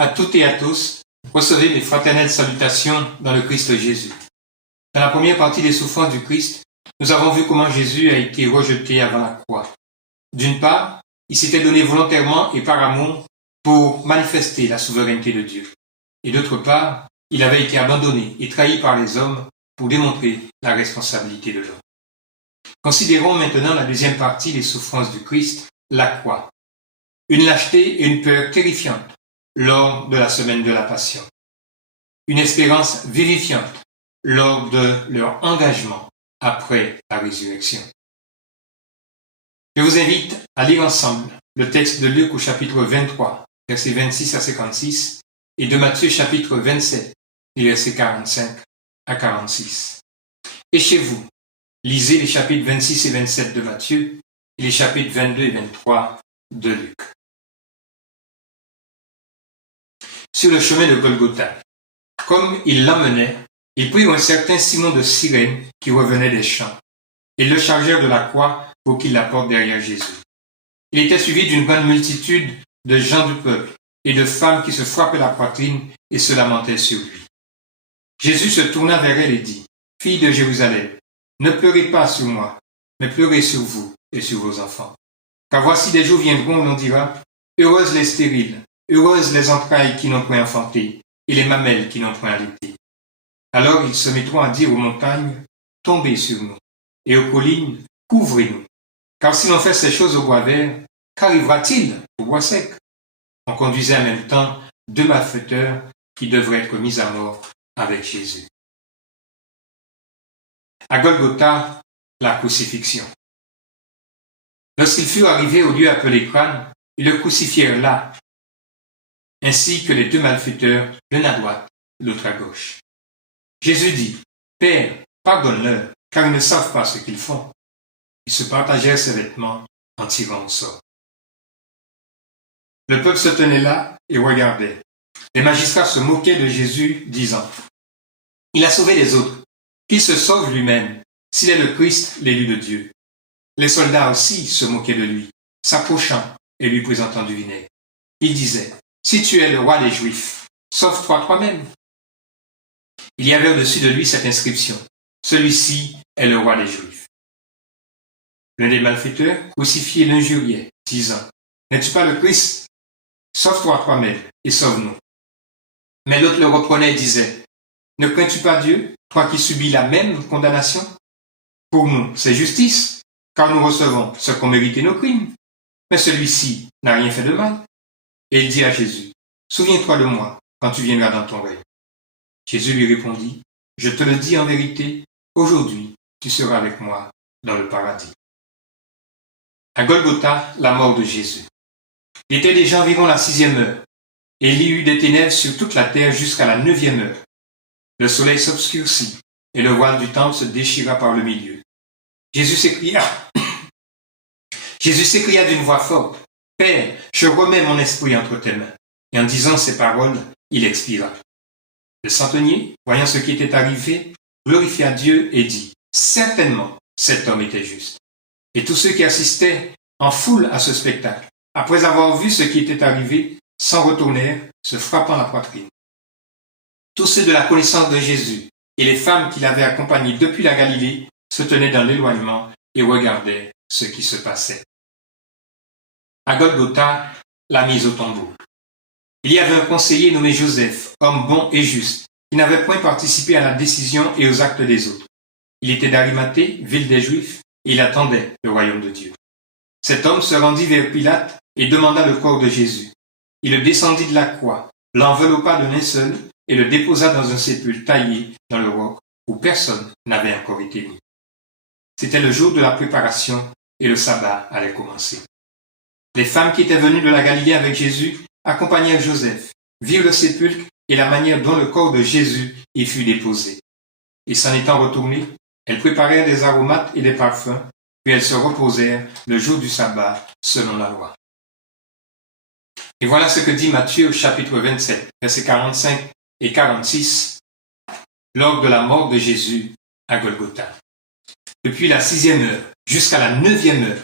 À toutes et à tous, recevez mes fraternelles salutations dans le Christ Jésus. Dans la première partie des souffrances du Christ, nous avons vu comment Jésus a été rejeté avant la croix. D'une part, il s'était donné volontairement et par amour pour manifester la souveraineté de Dieu. Et d'autre part, il avait été abandonné et trahi par les hommes pour démontrer la responsabilité de l'homme. Considérons maintenant la deuxième partie des souffrances du Christ, la croix. Une lâcheté et une peur terrifiantes lors de la semaine de la Passion. Une espérance vivifiante lors de leur engagement après la résurrection. Je vous invite à lire ensemble le texte de Luc au chapitre 23, versets 26 à 56, et de Matthieu chapitre 27, les versets 45 à 46. Et chez vous, lisez les chapitres 26 et 27 de Matthieu et les chapitres 22 et 23 de Luc. Sur le chemin de Golgotha, comme il l'emmenait, ils prirent un certain Simon de Cyrène qui revenait des champs. Ils le chargèrent de la croix pour qu'il la porte derrière Jésus. Il était suivi d'une grande multitude de gens du peuple et de femmes qui se frappaient la poitrine et se lamentaient sur lui. Jésus se tourna vers elle et dit, « Fille de Jérusalem, ne pleurez pas sur moi, mais pleurez sur vous et sur vos enfants. Car voici des jours viendront où l'on dira, heureuses les stériles, heureuses les entrailles qui n'ont point enfanté, et les mamelles qui n'ont point allaité. Alors ils se mettront à dire aux montagnes, tombez sur nous, et aux collines, couvrez-nous. Car si l'on fait ces choses au bois vert, qu'arrivera-t-il au bois sec? » On conduisait en même temps deux malfaiteurs qui devraient être mis à mort avec Jésus. À Golgotha, la crucifixion. Lorsqu'ils furent arrivés au lieu appelé Crâne, ils le crucifièrent là, ainsi que les deux malfaiteurs, l'un à droite, l'autre à gauche. Jésus dit, « Père, pardonne-leur, car ils ne savent pas ce qu'ils font. » Ils se partagèrent ses vêtements en tirant au sort. Le peuple se tenait là et regardait. Les magistrats se moquaient de Jésus, disant, « Il a sauvé les autres, qu'il se sauve lui-même, s'il est le Christ, l'élu de Dieu. » Les soldats aussi se moquaient de lui, s'approchant et lui présentant du vinaigre. Ils disaient, « Si tu es le roi des Juifs, sauve-toi toi-même. » Il y avait au-dessus de lui cette inscription, « Celui-ci est le roi des Juifs. » L'un des malfaiteurs crucifiés l'injuriait, disant, « N'es-tu pas le Christ? Sauve-toi toi-même et sauve-nous. » Mais l'autre le reprenait et disait, « Ne crains-tu pas Dieu, toi qui subis la même condamnation? Pour nous, c'est justice, car nous recevons ce qu'ont mérité nos crimes. Mais celui-ci n'a rien fait de mal. » Et il dit à Jésus, « Souviens-toi de moi quand tu viendras dans ton règne. » Jésus lui répondit, « Je te le dis en vérité, aujourd'hui tu seras avec moi dans le paradis. » À Golgotha, la mort de Jésus. Il était déjà environ la 6e heure, et il y eut des ténèbres sur toute la terre jusqu'à la 9e heure. Le soleil s'obscurcit, et le voile du temple se déchira par le milieu. Jésus s'écria d'une voix forte, « Père, je remets mon esprit entre tes mains. » Et en disant ces paroles, il expira. Le centenier, voyant ce qui était arrivé, glorifia Dieu et dit, « Certainement, cet homme était juste. » Et tous ceux qui assistaient en foule à ce spectacle, après avoir vu ce qui était arrivé, s'en retournèrent, se frappant la poitrine. Tous ceux de la connaissance de Jésus et les femmes qui l'avaient accompagné depuis la Galilée se tenaient dans l'éloignement et regardaient ce qui se passait. À Golgotha, la mise au tombeau. Il y avait un conseiller nommé Joseph, homme bon et juste, qui n'avait point participé à la décision et aux actes des autres. Il était d'Arimathée, ville des Juifs, et il attendait le royaume de Dieu. Cet homme se rendit vers Pilate et demanda le corps de Jésus. Il le descendit de la croix, l'enveloppa de linceul et le déposa dans un sépulcre taillé dans le roc où personne n'avait encore été mis. C'était le jour de la préparation et le sabbat allait commencer. Les femmes qui étaient venues de la Galilée avec Jésus accompagnèrent Joseph, virent le sépulcre et la manière dont le corps de Jésus y fut déposé. Et s'en étant retournées, elles préparèrent des aromates et des parfums, puis elles se reposèrent le jour du sabbat selon la loi. Et voilà ce que dit Matthieu au chapitre 27, versets 45 et 46, lors de la mort de Jésus à Golgotha. Depuis la 6e heure jusqu'à la 9e heure,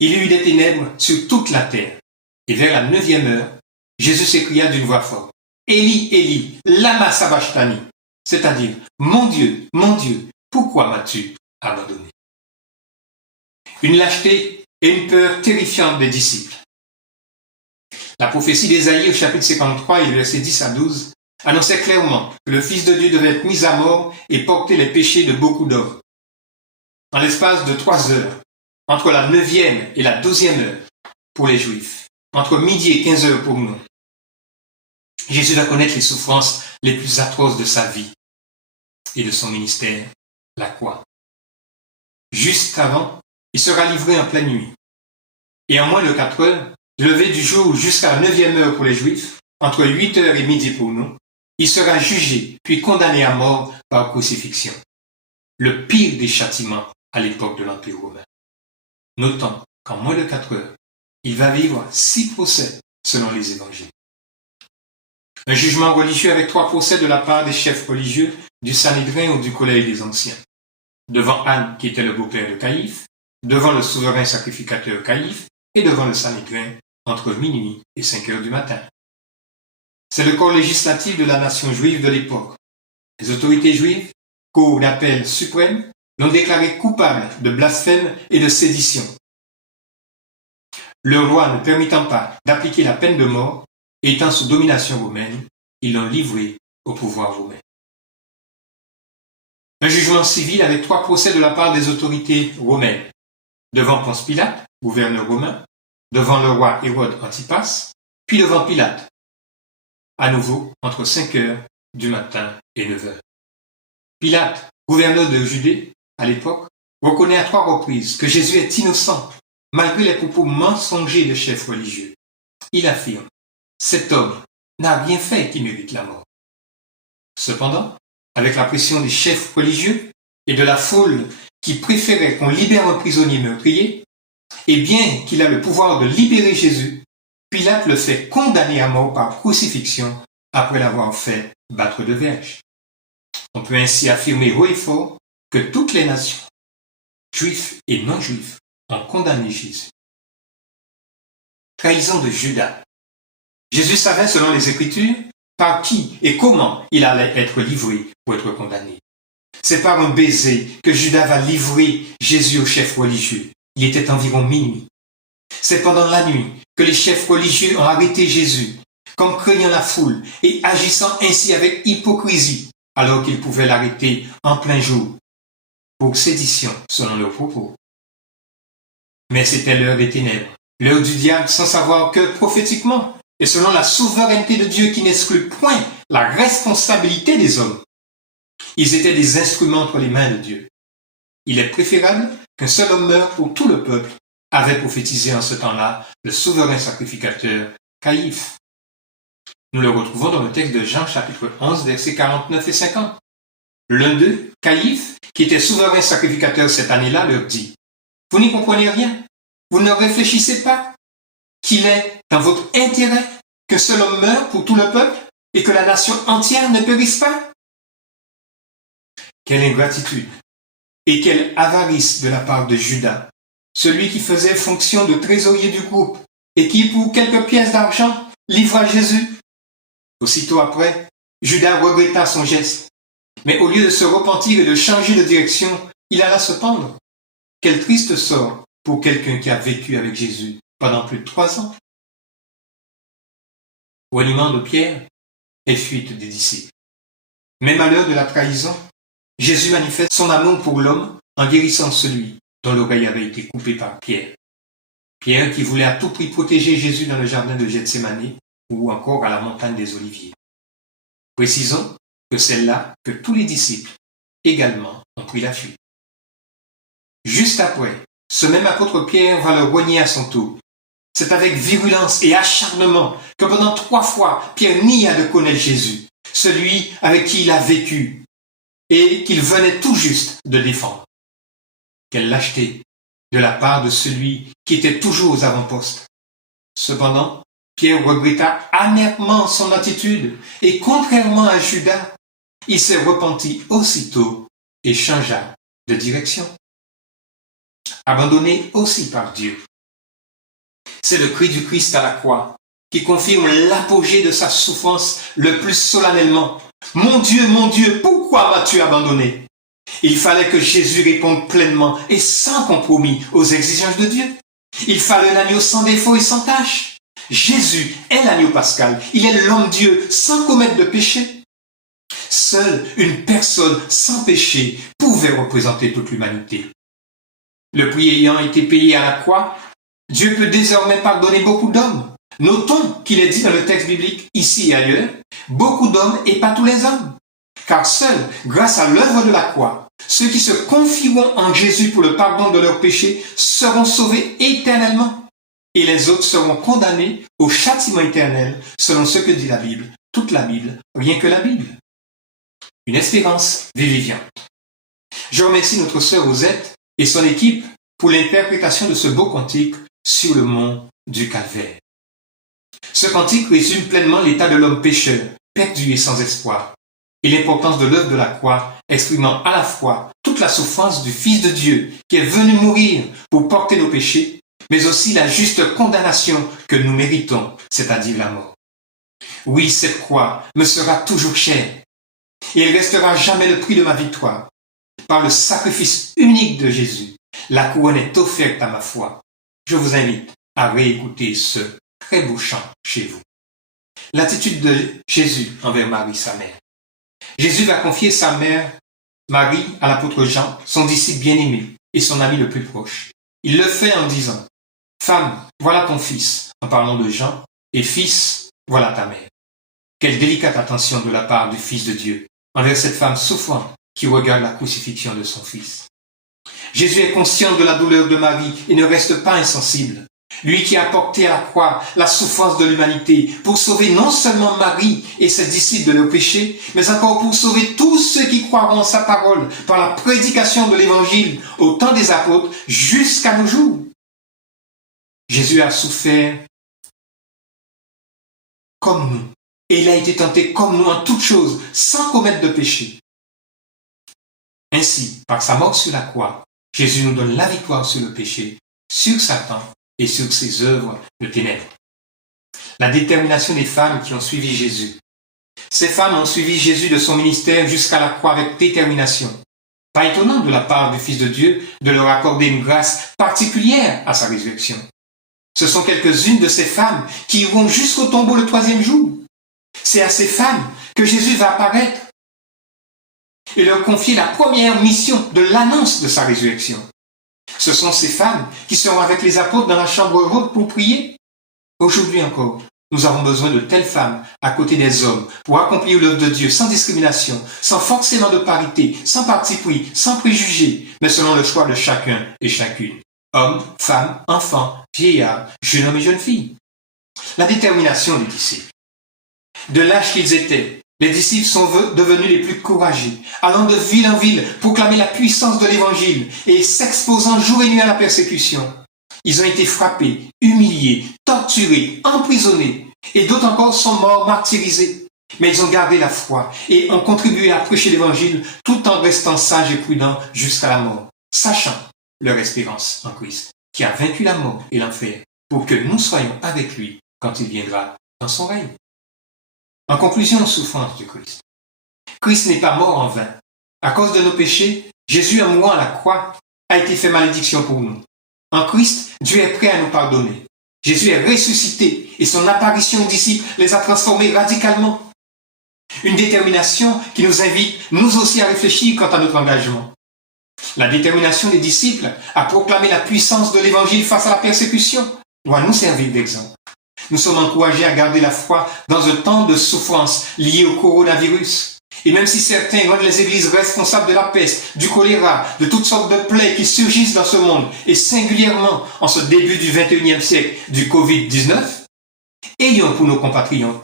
il y eut des ténèbres sur toute la terre, et vers la 9e heure, Jésus s'écria d'une voix forte, Élie, Élie, lama sabachthani, c'est-à-dire, mon Dieu, pourquoi m'as-tu abandonné? Une lâcheté et une peur terrifiante des disciples. La prophétie d'Ésaïe au chapitre 53 et le verset 10 à 12 annonçait clairement que le Fils de Dieu devait être mis à mort et porter les péchés de beaucoup d'hommes. En l'espace de 3 heures, entre la 9e et la 12e heure pour les Juifs, entre midi et 15 heures pour nous, Jésus va connaître les souffrances les plus atroces de sa vie et de son ministère, la croix. Juste avant, il sera livré en pleine nuit. Et en moins de 4 heures, du lever du jour jusqu'à la 9e heure pour les Juifs, entre 8 heures et midi pour nous, il sera jugé puis condamné à mort par crucifixion. Le pire des châtiments à l'époque de l'Empire romain. Notons qu'en moins de 4 heures, il va vivre 6 procès selon les évangiles. Un jugement religieux avec 3 procès de la part des chefs religieux du Sanhédrin ou du Collège des Anciens. Devant Anne, qui était le beau-père de Caïphe, devant le souverain sacrificateur Caïphe et devant le Sanhédrin entre minuit et 5 heures du matin. C'est le corps législatif de la nation juive de l'époque. Les autorités juives, cour d'appel suprême, l'ont déclaré coupable de blasphème et de sédition. Leur loi ne permettant pas d'appliquer la peine de mort, et étant sous domination romaine, ils l'ont livré au pouvoir romain. Un jugement civil avec 3 procès de la part des autorités romaines. Devant Ponce Pilate, gouverneur romain, devant le roi Hérode Antipas, puis devant Pilate. À nouveau, entre 5 heures du matin et 9 heures. Pilate, gouverneur de Judée, à l'époque, reconnaît à 3 reprises que Jésus est innocent, malgré les propos mensongers des chefs religieux. Il affirme, cet homme n'a rien fait qui mérite la mort. Cependant, avec la pression des chefs religieux et de la foule qui préférait qu'on libère un prisonnier meurtrier, et bien qu'il a le pouvoir de libérer Jésus, Pilate le fait condamner à mort par crucifixion après l'avoir fait battre de verge. On peut ainsi affirmer haut et fort que toutes les nations, juifs et non-juifs, ont condamné Jésus. Trahison de Judas. Jésus savait, selon les Écritures, par qui et comment il allait être livré pour être condamné. C'est par un baiser que Judas va livrer Jésus aux chefs religieux. Il était environ minuit. C'est pendant la nuit que les chefs religieux ont arrêté Jésus, comme craignant la foule et agissant ainsi avec hypocrisie, alors qu'ils pouvaient l'arrêter en plein jour, pour sédition selon leurs propos. Mais c'était l'heure des ténèbres, l'heure du diable, sans savoir que prophétiquement, et selon la souveraineté de Dieu qui n'exclut point la responsabilité des hommes, ils étaient des instruments entre les mains de Dieu. Il est préférable qu'un seul homme meure pour tout le peuple, avait prophétisé en ce temps-là le souverain sacrificateur Caïphe. Nous le retrouvons dans le texte de Jean chapitre 11, versets 49 et 50. L'un d'eux, Caïphe, qui était souverain sacrificateur cette année-là, leur dit, « Vous n'y comprenez rien, vous ne réfléchissez pas qu'il est dans votre intérêt qu'un seul homme meure pour tout le peuple et que la nation entière ne périsse pas? » Quelle ingratitude et quelle avarice de la part de Judas, celui qui faisait fonction de trésorier du groupe et qui, pour quelques pièces d'argent, livra Jésus. Aussitôt après, Judas regretta son geste, mais au lieu de se repentir et de changer de direction, il alla se pendre. Quel triste sort pour quelqu'un qui a vécu avec Jésus pendant plus de 3 ans. Reniement de Pierre et fuite des disciples. Même à l'heure de la trahison, Jésus manifeste son amour pour l'homme en guérissant celui dont l'oreille avait été coupée par Pierre. Pierre qui voulait à tout prix protéger Jésus dans le jardin de Gethsémani ou encore à la montagne des Oliviers. Précisons que c'est là que tous les disciples également ont pris la fuite. Juste après, ce même apôtre Pierre va le renier à son tour. C'est avec virulence et acharnement que pendant 3 fois, Pierre nia de connaître Jésus, celui avec qui il a vécu et qu'il venait tout juste de défendre. Quelle lâcheté de la part de celui qui était toujours aux avant-postes. Cependant, Pierre regretta amèrement son attitude et contrairement à Judas, il s'est repenti aussitôt et changea de direction. Abandonné aussi par Dieu. C'est le cri du Christ à la croix. qui confirme l'apogée de sa souffrance le plus solennellement. Mon Dieu, pourquoi m'as-tu abandonné? Il fallait que Jésus réponde pleinement et sans compromis aux exigences de Dieu. Il fallait un agneau sans défaut et sans tache. Jésus est l'agneau pascal. Il est l'homme-dieu sans commettre de péché. Seule une personne sans péché pouvait représenter toute l'humanité. Le prix ayant été payé à la croix, Dieu peut désormais pardonner beaucoup d'hommes. Notons qu'il est dit dans le texte biblique, ici et ailleurs, beaucoup d'hommes et pas tous les hommes. Car seuls, grâce à l'œuvre de la croix, ceux qui se confieront en Jésus pour le pardon de leurs péchés seront sauvés éternellement. Et les autres seront condamnés au châtiment éternel, selon ce que dit la Bible, toute la Bible, rien que la Bible. Une espérance vivifiante. Je remercie notre sœur Rosette et son équipe pour l'interprétation de ce beau cantique sur le mont du Calvaire. Ce cantique résume pleinement l'état de l'homme pécheur, perdu et sans espoir, et l'importance de l'œuvre de la croix, exprimant à la fois toute la souffrance du Fils de Dieu qui est venu mourir pour porter nos péchés, mais aussi la juste condamnation que nous méritons, c'est-à-dire la mort. Oui, cette croix me sera toujours chère, et elle restera jamais le prix de ma victoire. Par le sacrifice unique de Jésus, la couronne est offerte à ma foi. Je vous invite à réécouter ce très beau chant chez vous. L'attitude de Jésus envers Marie, sa mère. Jésus va confier sa mère, Marie, à l'apôtre Jean, son disciple bien-aimé et son ami le plus proche. Il le fait en disant, « Femme, voilà ton fils », en parlant de Jean, et « Fils, voilà ta mère ». Quelle délicate attention de la part du Fils de Dieu envers cette femme souffrante qui regarde la crucifixion de son fils. Jésus est conscient de la douleur de Marie et ne reste pas insensible. Lui qui a porté à la croix la souffrance de l'humanité pour sauver non seulement Marie et ses disciples de leurs péchés, mais encore pour sauver tous ceux qui croiront en sa parole par la prédication de l'évangile au temps des apôtres jusqu'à nos jours. Jésus a souffert comme nous et il a été tenté comme nous en toutes choses sans commettre de péché. Ainsi, par sa mort sur la croix, Jésus nous donne la victoire sur le péché, sur Satan et sur ses œuvres de ténèbres. La détermination des femmes qui ont suivi Jésus. Ces femmes ont suivi Jésus de son ministère jusqu'à la croix avec détermination. Pas étonnant de la part du Fils de Dieu de leur accorder une grâce particulière à sa résurrection. Ce sont quelques-unes de ces femmes qui iront jusqu'au tombeau le 3e jour. C'est à ces femmes que Jésus va apparaître et leur confier la première mission de l'annonce de sa résurrection. Ce sont ces femmes qui seront avec les apôtres dans la chambre haute pour prier. Aujourd'hui encore, nous avons besoin de telles femmes à côté des hommes pour accomplir l'œuvre de Dieu sans discrimination, sans forcément de parité, sans parti pris, sans préjugés, mais selon le choix de chacun et chacune. Hommes, femmes, enfants, vieillards, jeunes hommes et jeunes filles. La détermination des disciples. De l'âge qu'ils étaient, les disciples sont devenus les plus courageux, allant de ville en ville, proclamer la puissance de l'évangile et s'exposant jour et nuit à la persécution. Ils ont été frappés, humiliés, torturés, emprisonnés, et d'autres encore sont morts martyrisés. Mais ils ont gardé la foi et ont contribué à prêcher l'évangile tout en restant sages et prudents jusqu'à la mort, sachant leur espérance en Christ, qui a vaincu la mort et l'enfer, pour que nous soyons avec lui quand il viendra dans son règne. En conclusion, souffrance du Christ. Christ n'est pas mort en vain. À cause de nos péchés, Jésus, en mourant à la croix, a été fait malédiction pour nous. En Christ, Dieu est prêt à nous pardonner. Jésus est ressuscité et son apparition aux disciples les a transformés radicalement. Une détermination qui nous invite, nous aussi, à réfléchir quant à notre engagement. La détermination des disciples à proclamer la puissance de l'évangile face à la persécution doit nous servir d'exemple. Nous sommes encouragés à garder la foi dans un temps de souffrance lié au coronavirus. Et même si certains rendent les églises responsables de la peste, du choléra, de toutes sortes de plaies qui surgissent dans ce monde, et singulièrement en ce début du XXIe siècle du Covid-19, ayons pour nos compatriotes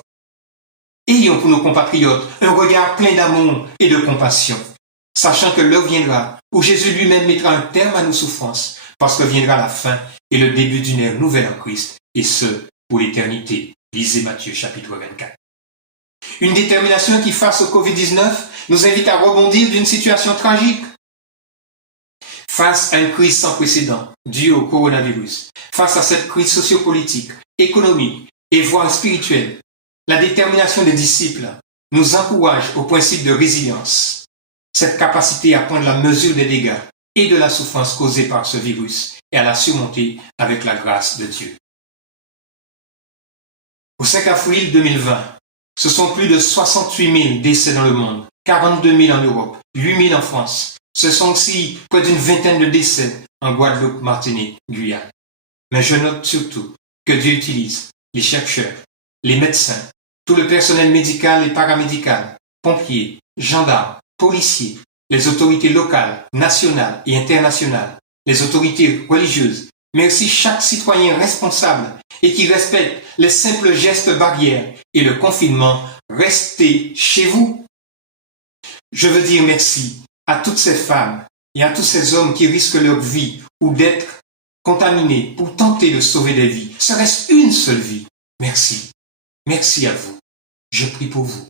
un regard plein d'amour et de compassion, sachant que l'heure viendra où Jésus lui-même mettra un terme à nos souffrances, parce que viendra la fin et le début d'une ère nouvelle en Christ, et ce, pour l'éternité. Lisez Matthieu chapitre 24. Une détermination qui, face au Covid-19, nous invite à rebondir d'une situation tragique. Face à une crise sans précédent, due au coronavirus, face à cette crise sociopolitique, économique, et voire spirituelle, la détermination des disciples nous encourage au principe de résilience, cette capacité à prendre la mesure des dégâts et de la souffrance causée par ce virus et à la surmonter avec la grâce de Dieu. Au 5 avril 2020, ce sont plus de 68 000 décès dans le monde, 42 000 en Europe, 8 000 en France. Ce sont aussi près d'une vingtaine de décès en Guadeloupe, Martinique, Guyane. Mais je note surtout que Dieu utilise les chercheurs, les médecins, tout le personnel médical et paramédical, pompiers, gendarmes, policiers, les autorités locales, nationales et internationales, les autorités religieuses, mais aussi chaque citoyen responsable et qui respecte les simples gestes barrières et le confinement. Restez chez vous. Je veux dire merci à toutes ces femmes et à tous ces hommes qui risquent leur vie ou d'être contaminés pour tenter de sauver des vies. Serait-ce une seule vie? Merci. Merci à vous. Je prie pour vous.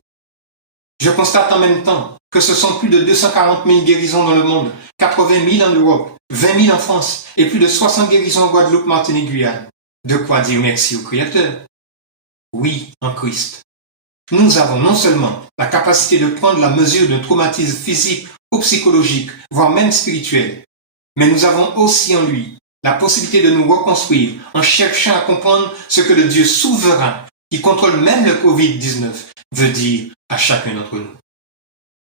Je constate en même temps que ce sont plus de 240 000 guérisons dans le monde, 80 000 en Europe, 20 000 en France et plus de 60 guérisons en Guadeloupe, Martinique, Guyane. De quoi dire merci au Créateur? Oui, en Christ. Nous avons non seulement la capacité de prendre la mesure d'un traumatisme physique ou psychologique, voire même spirituel, mais nous avons aussi en lui la possibilité de nous reconstruire en cherchant à comprendre ce que le Dieu souverain, qui contrôle même le Covid-19, veut dire à chacun d'entre nous.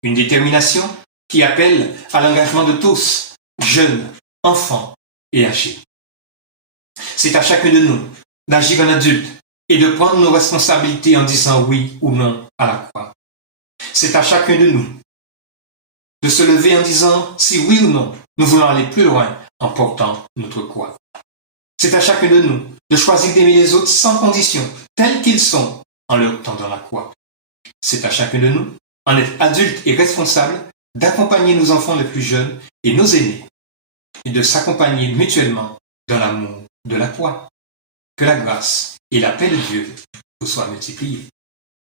Une détermination qui appelle à l'engagement de tous, jeunes, enfants et âgés. C'est à chacun de nous d'agir en adulte et de prendre nos responsabilités en disant oui ou non à la croix. C'est à chacun de nous de se lever en disant si oui ou non nous voulons aller plus loin en portant notre croix. C'est à chacun de nous de choisir d'aimer les autres sans condition, tels qu'ils sont, en leur tendant la croix. C'est à chacun de nous, en être adulte et responsable, d'accompagner nos enfants les plus jeunes et nos aînés, et de s'accompagner mutuellement dans l'amour de la croix. Que la grâce et la paix de Dieu vous soient multipliés.